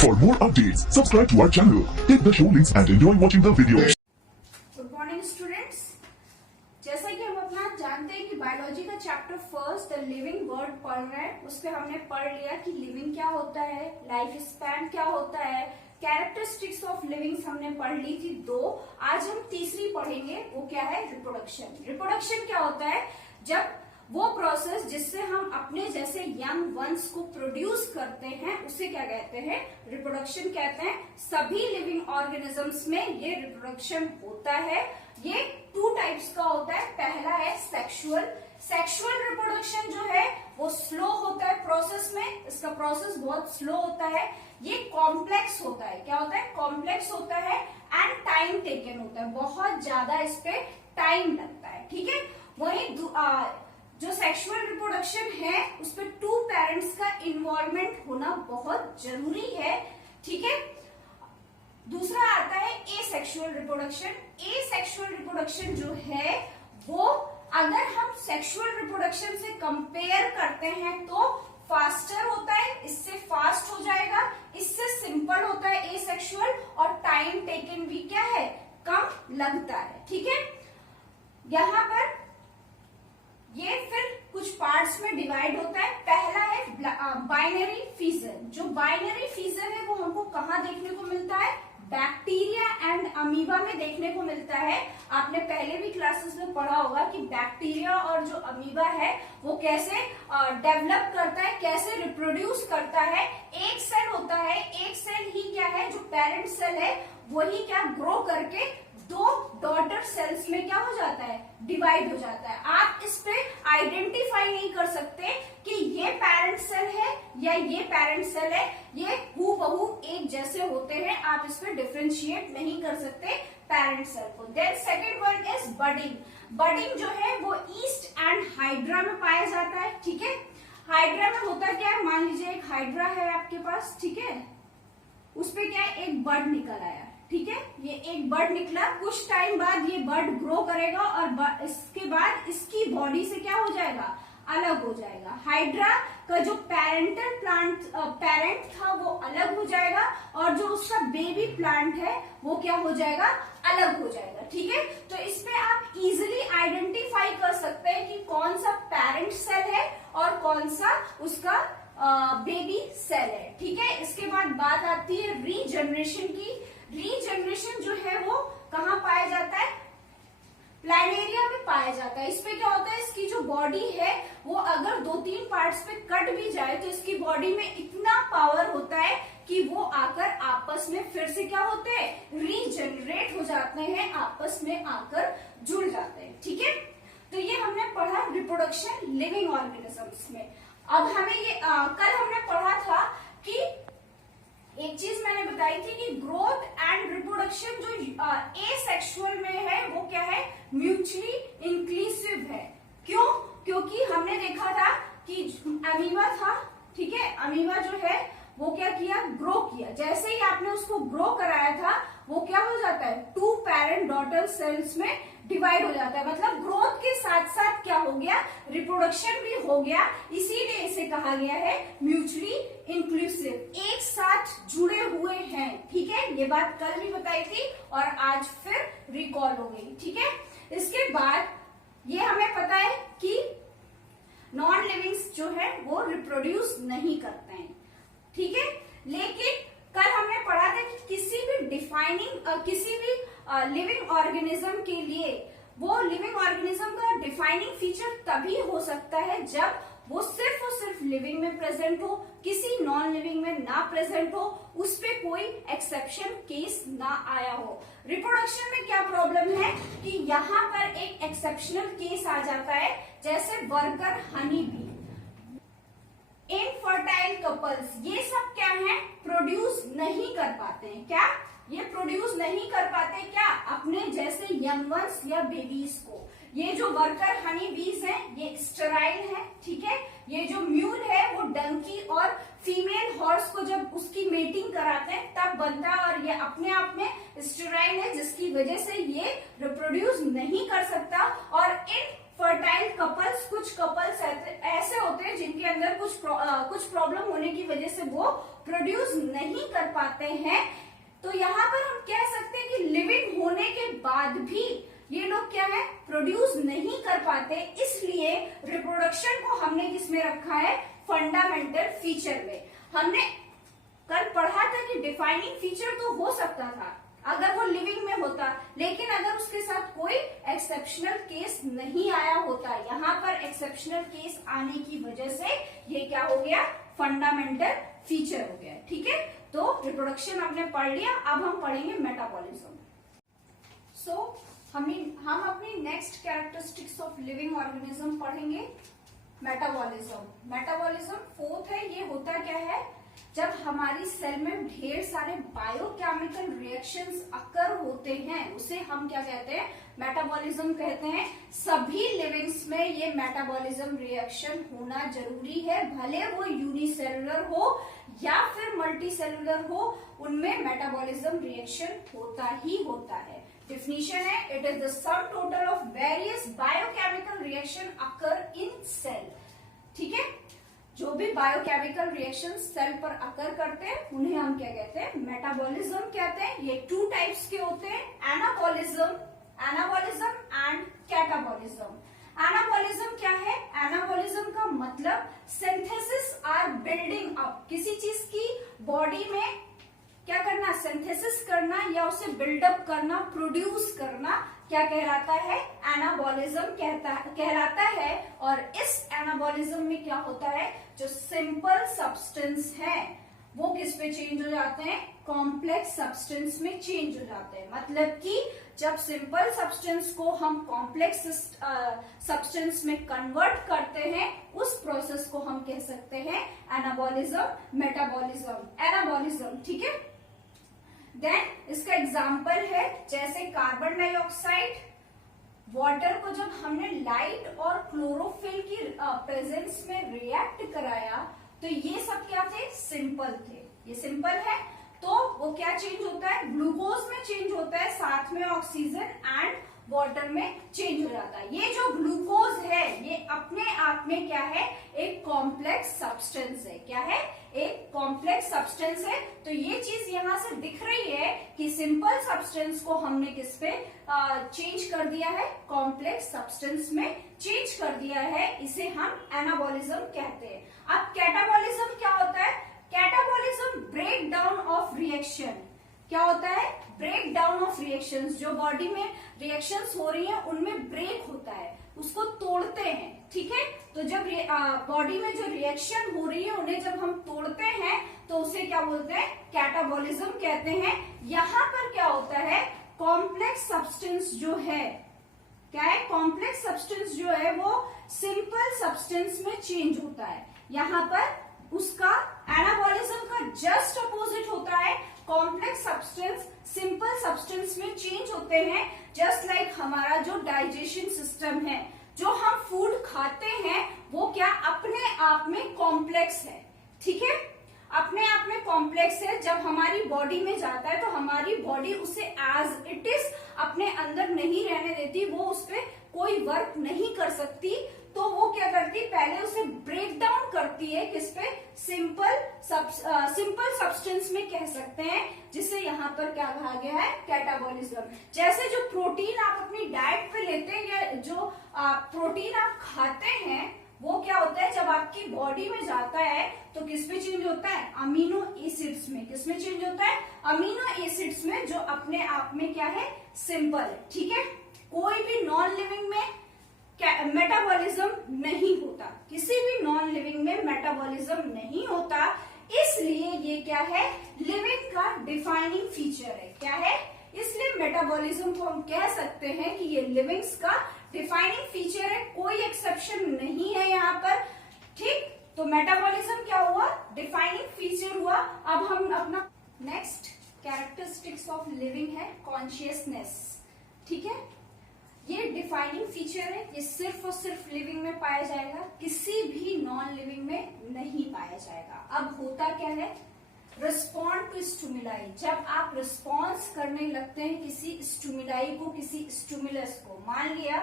For more updates, subscribe to our channel, click the show links and enjoy watching the videos. Good morning students. जैसा कि हम अपना जानते हैं कि बायोलॉजी का chapter first the living world पढ़ रहे हैं, उस पर हमने पढ़ लिया कि लिविंग क्या होता है, लाइफ स्पैन क्या होता है, कैरेक्टरिस्टिक्स ऑफ लिविंग हमने पढ़ ली थी दो। आज हम तीसरी पढ़ेंगे, वो क्या है, रिप्रोडक्शन। रिप्रोडक्शन क्या होता है, जब वो प्रोसेस जिससे हम अपने जैसे यंग वंस को प्रोड्यूस करते हैं उसे क्या कहते हैं, रिप्रोडक्शन कहते हैं। सभी लिविंग ऑर्गेनिजम्स में ये रिप्रोडक्शन होता है। ये टू टाइप्स का होता है। पहला है सेक्सुअल। सेक्सुअल रिप्रोडक्शन जो है वो स्लो होता है प्रोसेस में, इसका प्रोसेस बहुत स्लो होता है। ये कॉम्प्लेक्स होता है। क्या होता है, कॉम्प्लेक्स होता है एंड टाइम टेकन होता है, बहुत ज्यादा इस पे टाइम लगता है। ठीक है, वही जो सेक्सुअल रिप्रोडक्शन है उस पर टू पेरेंट्स का इन्वॉल्वमेंट होना बहुत जरूरी है। ठीक है, दूसरा आता है एसेक्सुअल रिप्रोडक्शन। एसेक्सुअल रिप्रोडक्शन जो है वो अगर हम सेक्सुअल रिप्रोडक्शन से कंपेयर करते हैं तो फास्टर होता है, इससे फास्ट हो जाएगा। इससे सिंपल होता है एसेक्सुअल, और टाइम टेकन भी क्या है, कम लगता है। ठीक है, यहाँ पर ये फिर कुछ पार्ट्स में डिवाइड होता है। पहला है बाइनरी फिजन। जो बाइनरी फिजन है वो हमको कहाँ देखने को मिलता है, बैक्टीरिया एंड अमीबा में देखने को मिलता है। आपने पहले भी क्लासेस में पढ़ा होगा कि बैक्टीरिया और जो अमीबा है वो कैसे डेवलप करता है, कैसे रिप्रोड्यूस करता है। एक सेल होता है, एक सेल ही क्या है, जो पेरेंट सेल है वही क्या ग्रो करके दो डॉटर सेल्स में क्या हो जाता है, डिवाइड हो जाता है। आप इस पे आइडेंटिफाई नहीं कर सकते कि ये पेरेंट सेल है या ये पेरेंट सेल है, ये हूबहू एक जैसे होते हैं। आप इस पे डिफरेंशिएट नहीं कर सकते पेरेंट सेल को। Then second one is budding. Budding जो है वो ईस्ट एंड हाइड्रा में पाया जाता है। ठीक है, हाइड्रा में होता क्या है, मान लीजिए एक हाइड्रा है आपके पास, ठीक है, उस पे क्या है, एक बर्ड निकल आया। ठीक है, ये एक बर्ड निकला, कुछ टाइम बाद ये बर्ड ग्रो करेगा और इसके बाद इसकी बॉडी से क्या हो जाएगा, अलग हो जाएगा। हाइड्रा का जो पेरेंट था वो अलग हो जाएगा, और जो उसका बेबी प्लांट है वो क्या हो जाएगा, अलग हो जाएगा। ठीक है, तो इस पे आप इजिली आइडेंटिफाई कर सकते हैं कि कौन सा पेरेंट सेल है और कौन सा उसका बेबी सेल है। ठीक है, इसके बाद बात आती है रीजनरेशन की। रीजनरेशन जो है वो कहाँ पाया जाता है, प्लानेरिया में पाया जाता है। इसपे क्या होता है, इसकी जो बॉडी है वो अगर 2-3 पार्ट्स पे कट भी जाए तो इसकी बॉडी में इतना पावर होता है कि वो आकर आपस में फिर से क्या होते हैं, रीजनरेट हो जाते हैं, आपस में आकर जुड़ जाते हैं। ठीक है, तो ये हमने पढ़ा रिप्रोडक्शन लिविंग ऑर्गेनिजम्स में। अब हमें ये कल हमने पढ़ा था कि एक चीज मैंने बताई थी कि ग्रोथ एंड रिप्रोडक्शन जो एसेक्सुअल में है वो क्या है, म्यूचुअली इंक्लूसिव है। क्यों, क्योंकि हमने देखा था कि अमीबा था, ठीक है, अमीबा जो है वो क्या किया, ग्रो किया। जैसे ही आपने उसको ग्रो कराया था वो क्या हो जाता है, टू पेरेंट डॉटर सेल्स में डिवाइड हो जाता है। मतलब ग्रोथ के साथ साथ क्या हो गया, रिप्रोडक्शन भी हो गया। इसीलिए इसे कहा गया है म्यूचुअली इंक्लूसिव, एक साथ जुड़े हुए हैं। ठीक है, ये बात कल भी बताई थी और आज फिर रिकॉल हो गई। ठीक है, इसके बाद ये हमें पता है कि नॉन लिविंग्स जो है वो रिप्रोड्यूस नहीं करते हैं। ठीक है, लेकिन कल हमने पढ़ा था कि किसी भी लिविंग ऑर्गेनिज्म के लिए वो लिविंग ऑर्गेनिज्म का डिफाइनिंग फीचर तभी हो सकता है जब वो सिर्फ और सिर्फ लिविंग में प्रेजेंट हो, किसी नॉन लिविंग में ना प्रेजेंट हो, उस पे कोई एक्सेप्शन केस ना आया हो। रिप्रोडक्शन में क्या प्रॉब्लम है कि यहाँ पर एक एक्सेप्शनल केस आ जाता है, जैसे worker honey bee, infertile couples, ये सब क्या है, प्रोड्यूस नहीं कर पाते हैं। क्या ये प्रोड्यूस नहीं कर पाते, क्या अपने जैसे यंग वंस या बेबीज को। ये जो वर्कर हनी बीज हैं ये स्टेराइल है। ठीक है, ये जो म्यूल है वो डंकी और फीमेल हॉर्स को जब उसकी मेटिंग कराते हैं तब बनता है, और ये अपने आप में स्टेराइल है, जिसकी वजह से ये रिप्रोड्यूस नहीं कर सकता। और इन फर्टाइल कुछ कपल्स ऐसे होते हैं जिनके अंदर कुछ प्रॉब्लम होने की वजह से वो प्रोड्यूस नहीं कर पाते हैं, तो यहाँ पर हम कह सकते हैं कि लिविंग होने के बाद भी ये लोग क्या है, प्रोड्यूस नहीं कर पाते। इसलिए रिप्रोडक्शन को हमने किसमें रखा है, फंडामेंटल फीचर में। हमने कल पढ़ा था कि डिफाइनिंग फीचर तो हो सकता था अगर वो लिविंग में होता, लेकिन अगर उसके साथ कोई एक्सेप्शनल केस नहीं आया होता। यहाँ पर एक्सेप्शनल केस आने की वजह से ये क्या हो गया, फंडामेंटल फीचर हो गया। ठीक है, तो रिप्रोडक्शन आपने पढ़ लिया। अब हम पढ़ेंगे मेटाबॉलिज्म। हम अपनी next characteristics of living organism पढ़ेंगे मेटाबॉलिज्म। मेटाबॉलिज्म फोर्थ है। ये होता क्या है, जब हमारी सेल में ढेर सारे बायोकेमिकल रिएक्शंस अकर होते हैं, उसे हम क्या कहते हैं, मेटाबॉलिज्म कहते हैं। सभी लिविंग्स में ये मेटाबॉलिज्म रिएक्शन होना जरूरी है, भले वो यूनिसेलुलर हो या फिर मल्टीसेलुलर हो, उनमें मेटाबॉलिज्म रिएक्शन होता ही होता है। डिफिनीशन है, it is the sum total of various biochemical reaction occur in cell. ठीक है, जो भी बायोकेमिकल रिएक्शन सेल पर अकर करते हैं उन्हें हम क्या कहते हैं, मेटाबॉलिज्म कहते हैं। ये 2 टाइप्स के होते हैं, एनाबॉलिज्म एंड कैटाबॉलिज्म। एनाबॉलिज्म क्या है, एनाबॉलिज्म का मतलब सिंथेसिस आर बिल्डिंग अप, किसी चीज की बॉडी में क्या करना, सिंथेसिस करना या उसे बिल्डअप करना, प्रोड्यूस करना, क्या कहलाता है, एनाबॉलिज्म कहलाता है। और इस एनाबॉलिज्म में क्या होता है, जो सिंपल सब्सटेंस है वो किस पे चेंज हो जाते हैं, कॉम्प्लेक्स सब्सटेंस में चेंज हो जाते हैं। मतलब कि जब सिंपल सब्सटेंस को हम कॉम्प्लेक्स सब्सटेंस में कन्वर्ट करते हैं, उस प्रोसेस को हम कह सकते हैं एनाबॉलिज्म, मेटाबॉलिज्म, एनाबॉलिज्म। ठीक है, देन इसका एग्जाम्पल है जैसे कार्बन डाइऑक्साइड, वाटर को जब हमने लाइट और क्लोरोफिल की प्रेजेंस में रिएक्ट कराया तो ये सब क्या थे, सिंपल थे। ये सिंपल है तो वो क्या चेंज होता है, ग्लूकोज में चेंज होता है, साथ में ऑक्सीजन एंड वाटर में चेंज हो जाता है। ये जो ग्लूकोज है ये अपने आप में क्या है, एक कॉम्प्लेक्स सब्सटेंस है। क्या है, एक कॉम्प्लेक्स सब्सटेंस है। तो ये चीज यहाँ से दिख रही है कि सिंपल सब्सटेंस को हमने किस पे चेंज कर दिया है, कॉम्प्लेक्स सब्सटेंस में चेंज कर दिया है। इसे हम एनाबॉलिज्म कहते हैं। अब कैटाबॉलिज्म क्या होता है, catabolism break down of reaction. क्या होता है, ब्रेक डाउन ऑफ रिएक्शंस। जो बॉडी में रिएक्शंस हो रही हैं उनमें ब्रेक होता है, उसको तोड़ते हैं। ठीक है, तो जब बॉडी में जो रिएक्शन हो रही है उन्हें जब हम तोड़ते हैं तो उसे क्या बोलते हैं, कैटाबॉलिज्म कहते हैं। यहाँ पर क्या होता है, कॉम्प्लेक्स सब्सटेंस जो है, क्या है, कॉम्प्लेक्स सब्सटेंस जो है वो सिंपल सब्सटेंस में चेंज होता है। यहाँ पर उसका एनाबॉलिज्म का जस्ट अपोजिट होता है। कॉम्प्लेक्स सब्सटेंस सिंपल सब्सटेंस में चेंज होते हैं। जस्ट लाइक हमारा जो डाइजेशन सिस्टम है, जो हम फूड खाते हैं वो क्या अपने आप में कॉम्प्लेक्स है। ठीक है, अपने आप में कॉम्प्लेक्स है। जब हमारी बॉडी में जाता है तो हमारी बॉडी उसे एज इट इज अपने अंदर नहीं रहने देती, वो उस पर कोई वर्क नहीं कर सकती। तो वो क्या करती, पहले उसे ब्रेक डाउन करती है किस पे, सिंपल सब्सटेंस में कह सकते हैं, जिसे यहाँ पर क्या कहा गया है, कैटाबॉलिज्म। जैसे जो प्रोटीन आप अपनी डाइट पे लेते हैं या जो प्रोटीन आप खाते हैं वो क्या होता है, जब आपकी बॉडी में जाता है तो किस में चेंज होता है, अमीनो एसिड्स में। किस में चेंज होता है, अमीनो एसिड्स में, जो अपने आप में क्या है, सिंपल है। ठीक है, कोई भी नॉन लिविंग में मेटाबॉलिज्म नहीं होता, किसी भी नॉन लिविंग में मेटाबॉलिज्म नहीं होता। इसलिए ये क्या है, लिविंग का डिफाइनिंग फीचर है। क्या है, इसलिए मेटाबॉलिज्म को हम कह सकते हैं कि ये लिविंग्स का डिफाइनिंग फीचर है, कोई एक्सेप्शन नहीं है यहाँ पर। ठीक, तो मेटाबॉलिज्म क्या हुआ, डिफाइनिंग फीचर हुआ। अब हम अपना नेक्स्ट कैरेक्टरिस्टिक्स ऑफ लिविंग है कॉन्शियसनेस। ठीक है, ये डिफाइनिंग फीचर है, ये सिर्फ और सिर्फ लिविंग में पाया जाएगा, किसी भी नॉन लिविंग में नहीं पाया जाएगा। अब होता क्या है, रिस्पॉन्ड टू स्टिमुलाई। जब आप रिस्पॉन्स करने लगते हैं किसी स्टिमुलाई को, किसी स्टिमुलस को, मान लिया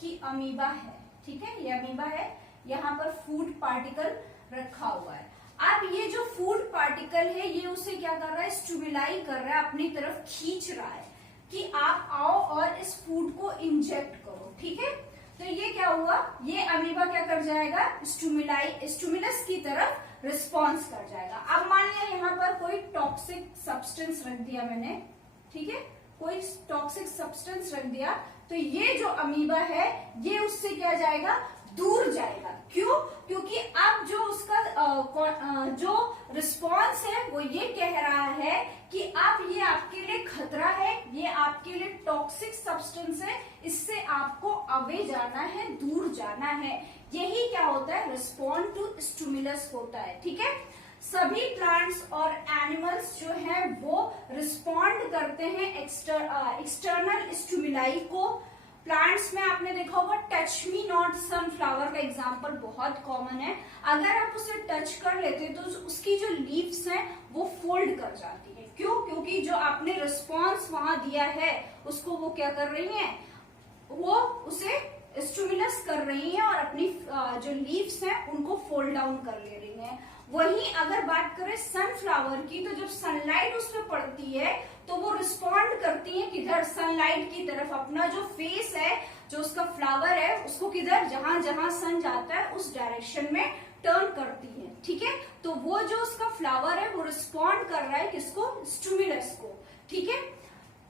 कि अमीबा है। ठीक है, ये अमीबा है, यहाँ पर फूड पार्टिकल रखा हुआ है। अब ये जो फूड पार्टिकल है ये उसे क्या कर रहा है, स्टिमुलाई कर रहा है, अपनी तरफ खींच रहा है कि आप आओ और इस फूड को इंजेक्ट करो। ठीक है, तो ये क्या हुआ, ये अमीबा क्या कर जाएगा, स्टिमुलस की तरफ रिस्पॉन्स कर जाएगा। अब मान लिया यहाँ पर कोई टॉक्सिक सब्सटेंस रख दिया मैंने, ठीक है, कोई टॉक्सिक सब्सटेंस रख दिया, तो ये जो अमीबा है ये उससे क्या जाएगा, दूर जाएगा। क्यों, क्योंकि अब जो उसका जो रिस्पॉन्स है वो ये कह रहा है कि अब ये आपके लिए खतरा है, ये आपके लिए टॉक्सिक सब्सटेंस है, इससे आपको अवे जाना है, दूर जाना है। यही क्या होता है, रिस्पॉन्ड टू स्टिमुलस होता है। ठीक है, सभी प्लांट्स और एनिमल्स जो हैं वो रिस्पॉन्ड करते हैं एक्सटर्नल स्टिमुलाई को। प्लांट्स में आपने देखा होगा टच मी नॉट सनफ्लावर का एग्जांपल बहुत कॉमन है। अगर आप उसे टच कर लेते तो उसकी जो लीव्स हैं वो फोल्ड कर जाती है। क्यों, क्योंकि जो आपने रिस्पॉन्स वहां दिया है उसको वो क्या कर रही हैं, वो उसे स्टिमुलस कर रही हैं और अपनी जो लीव्स हैं उनको फोल्ड डाउन कर ले रही हैं। वहीं अगर बात करें सनफ्लावर की, तो जब सनलाइट उस पर पड़ती है तो वो रिस्पॉन्ड करती है किधर, सनलाइट की तरफ। अपना जो फेस है, जो उसका फ्लावर है, उसको किधर, जहां जहां सन जाता है उस डायरेक्शन में टर्न करती है। ठीक है, तो वो जो उसका फ्लावर है वो रिस्पॉन्ड कर रहा है किसको, स्टिमुलस को। ठीक है,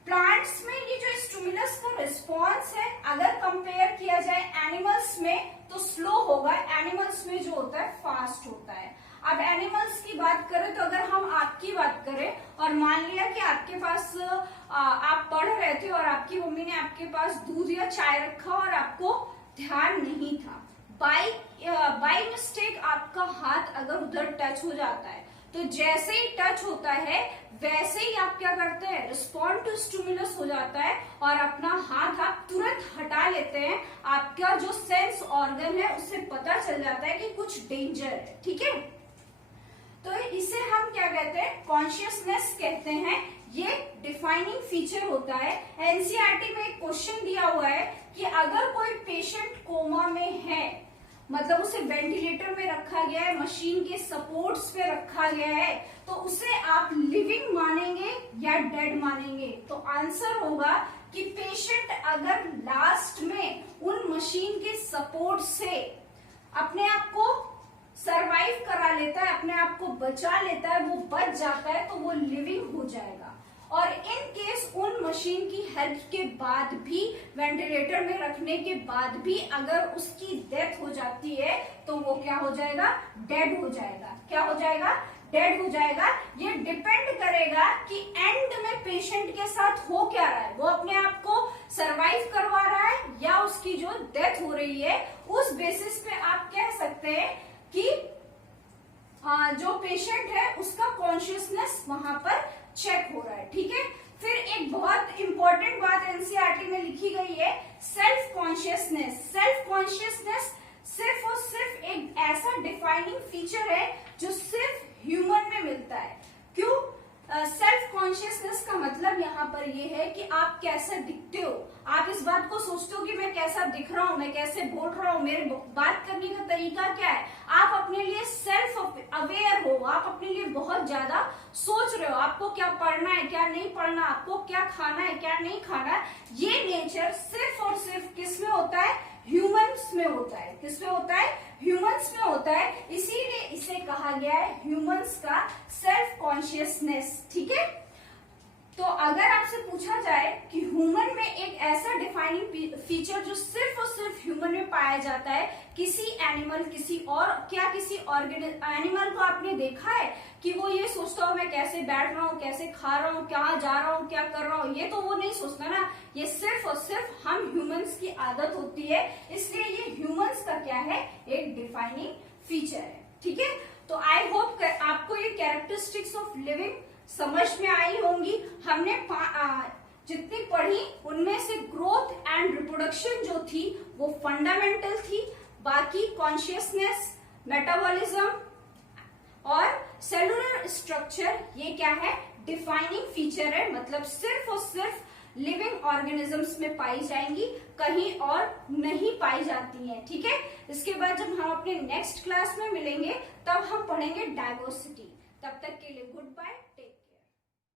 प्लांट्स में ये जो स्टिमुलस का रिस्पॉन्स है अगर कंपेयर किया जाए एनिमल्स में तो स्लो होगा, एनिमल्स में जो होता है फास्ट होता है। अब एनिमल्स की बात करें तो अगर हम आपकी बात करें और मान लिया कि आपके पास आप पढ़ रहे थे और आपकी मम्मी ने आपके पास दूध या चाय रखा और आपको ध्यान नहीं था, बाय मिस्टेक आपका हाथ अगर उधर टच हो जाता है तो जैसे ही टच होता है वैसे ही आप क्या करते हैं, रिस्पॉन्ड टू स्टिमुलस हो जाता है और अपना हाथ आप तुरंत हटा लेते हैं। आपका जो सेंस ऑर्गन है उससे पता चल जाता है कि कुछ डेंजर है। ठीक है, तो इसे हम क्या कहते हैं, कॉन्शियसनेस कहते हैं। ये डिफाइनिंग फीचर होता है। एनसीईआरटी में एक क्वेश्चन दिया हुआ है कि अगर कोई पेशेंट कोमा में है, मतलब उसे वेंटिलेटर में रखा गया है, मशीन के सपोर्ट्स पे रखा गया है, तो उसे आप लिविंग मानेंगे या डेड मानेंगे? तो आंसर होगा कि पेशेंट अगर लास्ट में उन मशीन के सपोर्ट से अपने आप को सरवाइव करा लेता है, अपने आप को बचा लेता है, वो बच जाता है, तो वो लिविंग हो जाएगा। और इन केस उन मशीन की हेल्प के बाद भी, वेंटिलेटर में रखने के बाद भी अगर उसकी डेथ हो जाती है तो वो क्या हो जाएगा, डेड हो जाएगा। क्या हो जाएगा, डेड हो जाएगा। ये डिपेंड करेगा कि एंड में पेशेंट के साथ हो क्या रहा है, वो अपने आप को सरवाइव करवा रहा है या उसकी जो डेथ हो रही है, उस बेसिस पे आप कह सकते हैं कि जो पेशेंट है उसका कॉन्शियसनेस वहां पर चेक हो रहा है। ठीक है, फिर एक बहुत इंपॉर्टेंट बात एनसीईआरटी में लिखी गई है, सेल्फ कॉन्शियसनेस। सेल्फ कॉन्शियसनेस सिर्फ और सिर्फ एक ऐसा डिफाइनिंग फीचर है जो सिर्फ ह्यूमन में मिलता है। क्यों, सेल्फ कॉन्शियसनेस का मतलब यहाँ पर ये है कि आप कैसे दिखते हो, आप इस बात को सोचते हो कि मैं कैसा दिख रहा हूँ, मैं कैसे बोल रहा हूँ, मेरे बात करने का तरीका क्या है। आप अपने लिए सेल्फ अवेयर हो, आप अपने लिए बहुत ज्यादा सोच रहे हो, आपको क्या पढ़ना है, क्या नहीं पढ़ना, आपको क्या खाना है, क्या नहीं खाना। ये नेचर सिर्फ और सिर्फ किस में होता है, ह्यूमंस में होता है। किस में होता है, ह्यूमंस में होता है। इसीलिए इसे कहा गया है ह्यूमंस का सेल्फ कॉन्शियसनेस। ठीक है, तो अगर आपसे पूछा जाए कि ह्यूमन में एक ऐसा डिफाइनिंग फीचर जो सिर्फ और सिर्फ ह्यूमन में पाया जाता है, किसी एनिमल, किसी और, क्या किसी एनिमल को आपने देखा है कि वो ये सोचता हो मैं कैसे बैठ रहा हूँ, कैसे खा रहा हूँ, कहाँ जा रहा हूँ, क्या कर रहा हूँ, ये तो वो नहीं सोचता ना। ये सिर्फ और सिर्फ हम ह्यूमंस की आदत होती है, इसलिए ये ह्यूमंस का क्या है, एक डिफाइनिंग फीचर है। ठीक है, तो आई होप आपको ये कैरेक्टरिस्टिक्स ऑफ लिविंग समझ में आई होंगी। हमने जितनी पढ़ी उनमें से ग्रोथ एंड रिप्रोडक्शन जो थी वो फंडामेंटल थी, बाकी कॉन्शियसनेस, मेटाबॉलिज्म और सेलुलर स्ट्रक्चर ये क्या है, डिफाइनिंग फीचर है। मतलब सिर्फ और सिर्फ लिविंग ऑर्गेनिजम्स में पाई जाएंगी, कहीं और नहीं पाई जाती हैं। ठीक है, इसके बाद जब हम अपने नेक्स्ट क्लास में मिलेंगे तब हम पढ़ेंगे डाइवर्सिटी। तब तक के लिए गुड बाय।